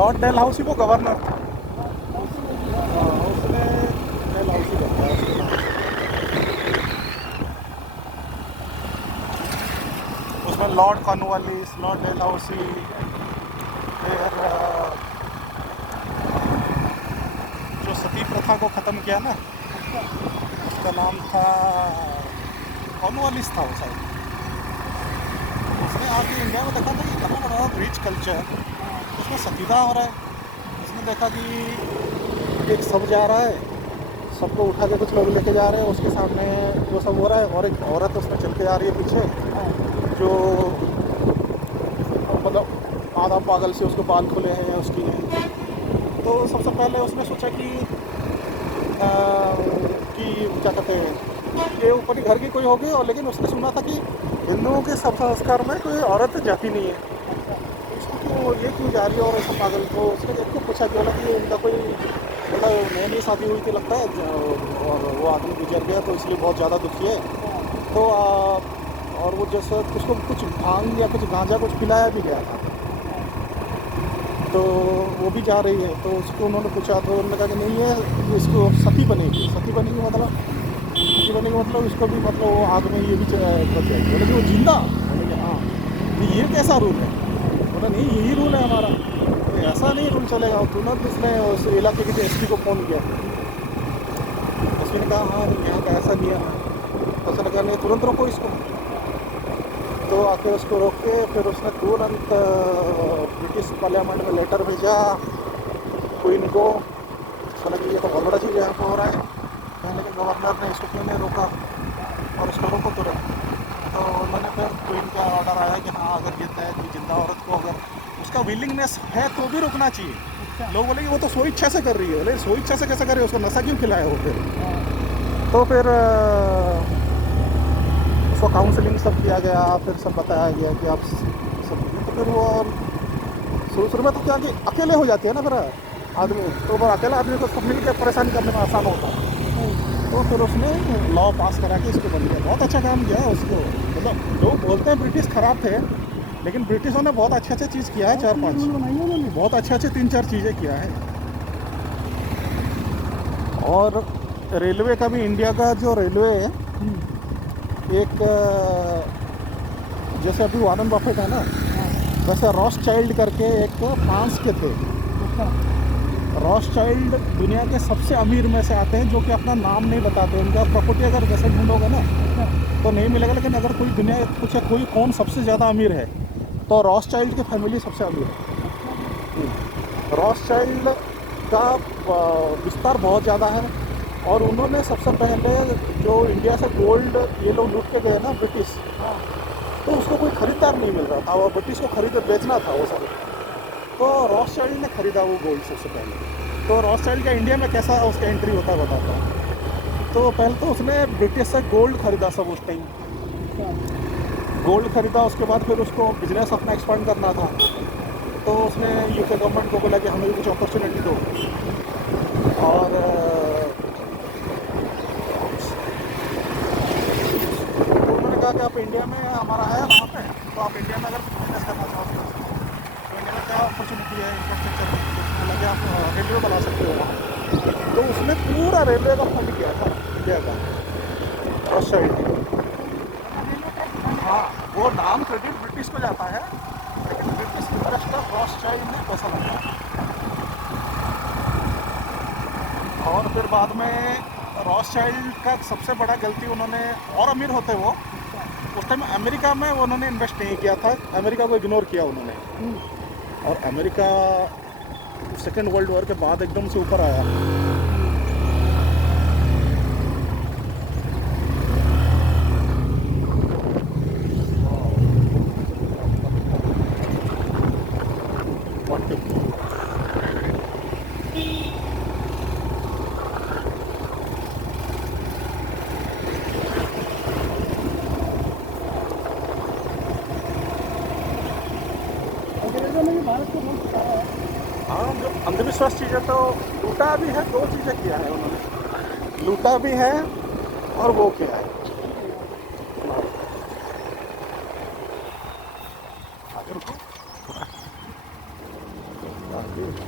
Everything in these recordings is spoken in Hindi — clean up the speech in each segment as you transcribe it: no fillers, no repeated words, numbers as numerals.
लॉर्ड डेलहाउसी वो गवर्नर था। हाँ, उसने डेलहाउसी बताया उसके नाम से। उसमें लॉर्ड कॉर्नवालिस, लॉर्ड डेलहाउसी, फिर जो सती प्रथा को ख़त्म किया ना, उसका नाम था कॉर्नवालिस था वो शायद। उसने आके इंडिया में देखा था कि इतना बड़ा रिच कल्चर, उसमें सतीदाह हो रहा है। उसने देखा कि एक सब जा रहा है, सबको उठा के कुछ लोग लेके जा रहे हैं, उसके सामने वो सब हो रहा है, और एक औरत उसमें चल के जा रही है पीछे, जो मतलब आधा पागल से, उसके बाल खुले हैं उसकी। तो सबसे पहले उसने सोचा कि क्या कहते हैं, ये ऊपर ही घर की कोई होगी, और लेकिन उसने सुना था कि हिंदुओं के सब संस्कार में कोई औरत जाती नहीं है, तो इसको क्यों, ये क्यों जा रही है और ऐसा पागल। तो उसने एक को पूछा कि बोला कि उनका कोई मतलब नई नई शादी हुई थी लगता है, और वो आदमी गुजर गया तो इसलिए बहुत ज़्यादा दुखी है। तो और वो जैसे उसको कुछ भांग या कुछ गांजा कुछ पिलाया भी गया था, तो वो भी जा रही है। तो उसको उन्होंने पूछा, तो उन्होंने कहा कि नहीं है, इसको सती बनेगी। सती बनेगी मतलब, सती बनेगी मतलब इसको भी मतलब वो आग में ये भी कर जाएगी। बोले कि वो जिंदा, बोले कि हाँ। तो ये कैसा रूल है? बोला नहीं, यही रूल है हमारा, तो ऐसा नहीं रूल चलेगा। तुरंत उसने उस इलाके के एसपी को फ़ोन किया। एसपी ने कहा हाँ यहाँ का ऐसा नियम है। तो उसने कहा नहीं, तुरंत रोको इसको। तो आके उसको रोक के फिर उसने तुरंत ब्रिटिश पार्लियामेंट में लेटर भेजा क्वीन को। उसने कि ये तो बहुत बड़ा चीज़ यहाँ पर हो रहा है, कहने के गवर्नर ने इसको क्यों नहीं रोका, और उसको रोको तुरंत। तो उन्होंने फिर क्वीन का ऑर्डर आया कि हाँ अगर जिंदा है, कोई जिंदा औरत को अगर उसका विलिंगनेस है तो भी रोकना चाहिए। लोग बोले कि वो तो सो इच्छा से कर रही है। बोले सो इच्छा से कैसे कर रही है, उसको नशा क्यों खिलाया हो फिर। तो फिर उसको काउंसलिंग सब किया गया, फिर सब बताया गया कि आप सब। तो फिर वो शुरू शुरू में तो क्या कि अकेले हो जाती है ना फिर आदमी, तो वो अकेला आदमी को सब मिल के परेशान करने में आसान होता है। तो फिर उसने लॉ पास करा के इसको बन गया। बहुत अच्छा काम किया उसको। मतलब लोग बोलते हैं ब्रिटिश ख़राब थे, लेकिन ब्रिटिशों ने बहुत अच्छे अच्छे चीज़ किया है, 4-5 बहुत अच्छे अच्छे 3-4 चीज़ें किया है। और रेलवे का भी, इंडिया का जो रेलवे है, एक जैसे अभी वारन बफेट है ना, वैसे रॉस चाइल्ड करके एक फ्रांस के थे। रॉस चाइल्ड दुनिया के सबसे अमीर में से आते हैं, जो कि अपना नाम नहीं बताते। उनका प्रॉपर्टी अगर जैसे ढूंढोगे ना तो नहीं मिलेगा, लेकिन अगर कोई दुनिया पूछे कोई कौन सबसे ज़्यादा अमीर है, तो रॉस चाइल्ड की फैमिली सबसे अमीर है। रॉस चाइल्ड का विस्तार बहुत ज़्यादा है, और उन्होंने सबसे पहले जो इंडिया से गोल्ड ये लोग लूट के गए ना ब्रिटिश, तो उसको कोई ख़रीदार नहीं मिल रहा था, वो ब्रिटिश को खरीद बेचना था वो सब। तो रॉस चाइल्ड ने ख़रीदा वो गोल्ड सबसे पहले। तो रॉस चाइल्ड का इंडिया में कैसा उसका एंट्री होता है बताता हूँ। तो पहले तो उसने ब्रिटिश से गोल्ड ख़रीदा सब उस टाइम, गोल्ड ख़रीदा। उसके बाद फिर उसको बिजनेस अपना एक्सपांड करना था, तो उसने यूके गवर्नमेंट को बोला कि हमें भी कुछ अपॉर्चुनिटी दो। और तो उन्होंने कहा कि आप इंडिया में हमारा है वहाँ पे, तो आप इंडिया में अगर बिजनेस करना चाहते हो तो इंडिया में क्या अपॉर्चुनिटी है इंफ्रास्ट्रक्चर, बोला कि आप रेलवे बना सकते हो वहाँ। तो उसने पूरा रेलवे का फंड किया था इंडिया का, रॉस चाइल्ड। हाँ, वो नाम क्रेडिट ब्रिटिश को जाता है, लेकिन ब्रिटिश इन्वेस्टर रॉस चाइल्ड ने पैसा लगाया। और फिर बाद में रॉस चाइल्ड का सबसे बड़ा गलती उन्होंने, और अमीर होते वो, उस टाइम अमेरिका में वो उन्होंने इन्वेस्ट नहीं किया था, अमेरिका को इग्नोर किया उन्होंने। और अमेरिका सेकेंड वर्ल्ड वॉर के बाद एकदम से ऊपर आया। अंग्रेजों ने भी भारत को बहुत सताया है। हाँ, जो अंधविश्वास चीज़ें तो लूटा भी है, दो चीज़ें किया है उन्होंने, लूटा भी है और वो किया है। आगे रुको। आगे।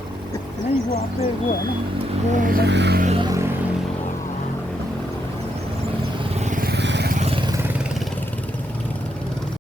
पे वो है ना, वो